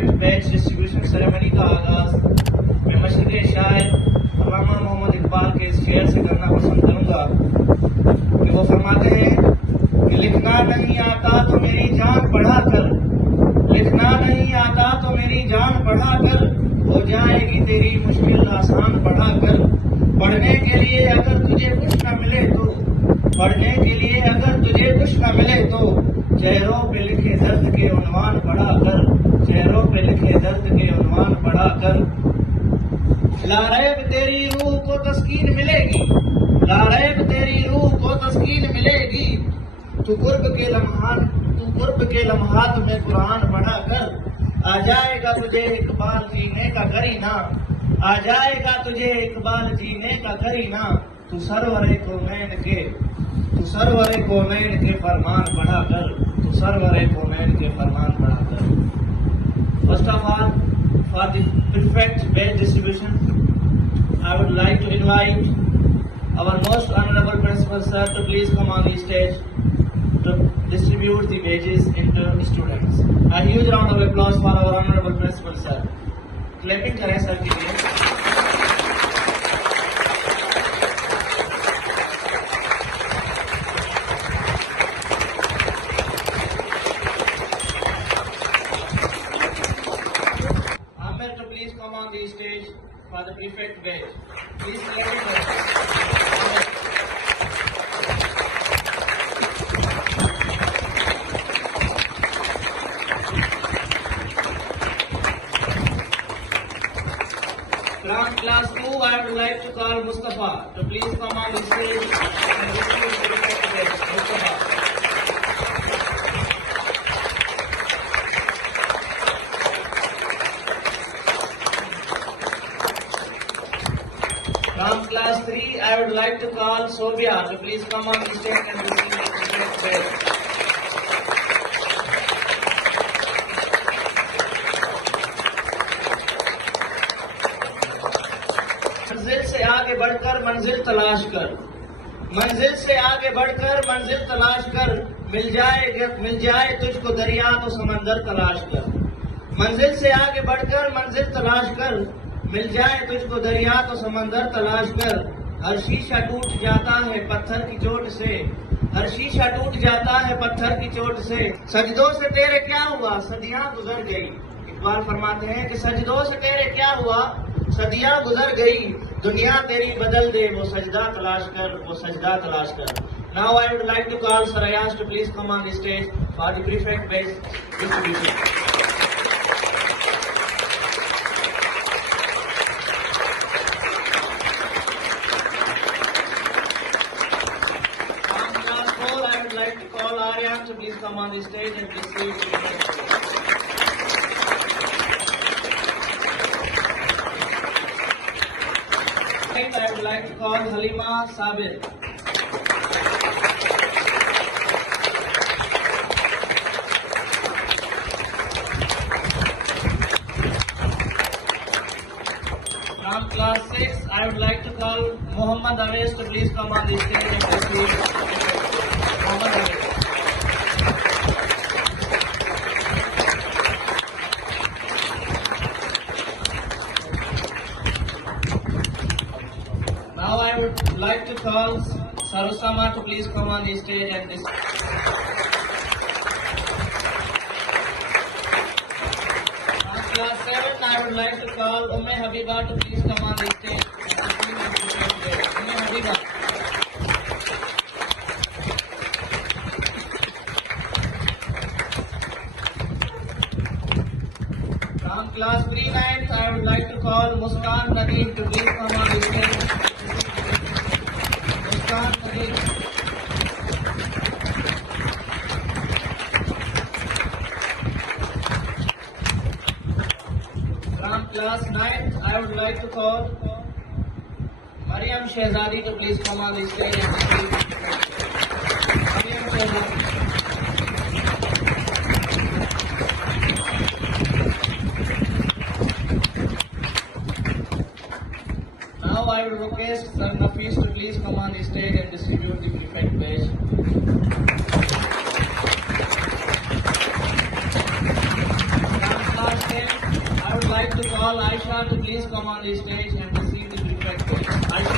Prefect batch distribution ceremony का आगाज मैं मशरक़ शायर अल्लामा मोहम्मद इकबाल के इस शेर से करना पसंद करूंगा कि वो फरमाते हैं कि लिखना नहीं आता तो मेरी जान पढ़ा कर, लिखना नहीं आता तो मेरी जान पढ़ा कर, हो जाएगी तेरी मुश्किल आसान पढ़ा कर। पढ़ने के लिए अगर तुझे कुछ न मिले तो, पढ़ने के लिए अगर तुझे कुछ न मिले तो, चेहरों पे लिखे दर्द के उन्वान पढ़ा कर, चेहरों पे लिखे दर्द के उन्वान पढ़ा कर। लारैब तेरी रूह को तस्कीन मिलेगी, लारैब तेरी रूह को तस्कीन मिलेगी। तू कुर्ब के लम्हात में कुरान पढ़ा कर, आ जाएगा तुझे इकबाल जीने का करीना, आ जाएगा तुझे इकबाल जीने का करीना। तू सरवरे कौनैन के फरमान पढ़ा कर, तू सरवरे कौनैन के फरमान पढ़ा कर। First of all, for the perfect badge distribution, I would like to invite our most honorable principal sir to please come on the stage to distribute the badges into students. A huge round of applause for our honorable principal sir. Clapping करें sir के लिए। Amir to please come on the stage for the prefect badge. Please clapping करें। From class 2, I would like to call Mustafa to please come on the stage and receive the prefect badge. Mustafa. From class 3, I would like to call Sobia to please come on the stage and receive the prefect badge. मंजिल से आगे बढ़कर मंजिल तलाश कर, मंजिल से आगे बढ़कर मंजिल तलाश कर, मिल जाए तुझको दरिया तो समंदर तलाश कर। मंजिल से आगे बढ़कर मंजिल तलाश कर, मिल जाए तुझको दरिया तो समंदर तलाश कर। हर शीशा टूट जाता है पत्थर की चोट से, हर शीशा टूट जाता है पत्थर की चोट से। सजदों से तेरे क्या हुआ सदियां गुजर गई। इकबाल फरमाते हैं कि सजदों से तेरे क्या हुआ सदियां गुजर गई। दुनिया तेरी बदल दे वो सजदा तलाश कर, वो सजदा तलाश कर। Now I would like to call Sarayas to please come on the stage for the prefect based distribution. From class 4, I would like to call Aryan to please come on the stage and receive the prefect badge. I would like to call Halima Sabir. From class 6, I would like to call Muhammad Awais to please come on the stage and receive Muhammad Awais. Now I would like to call Sarusama to please come on the stage and this. From class 7, I would like to call Umme Habiba to please come on the stage. Umme Habiba. From class 3-9, I would like to call Muskan Nadeem to please come on the stage. Muskan Nadeem. From class 9, I would like to call Mariam Shehzadi to please come on the stage and receive. Mariam Shehzadi. Now I will request Sir Nafis to please come on the stage and distribute the prefect badge. From class 10, please come on the stage and the seat is requested.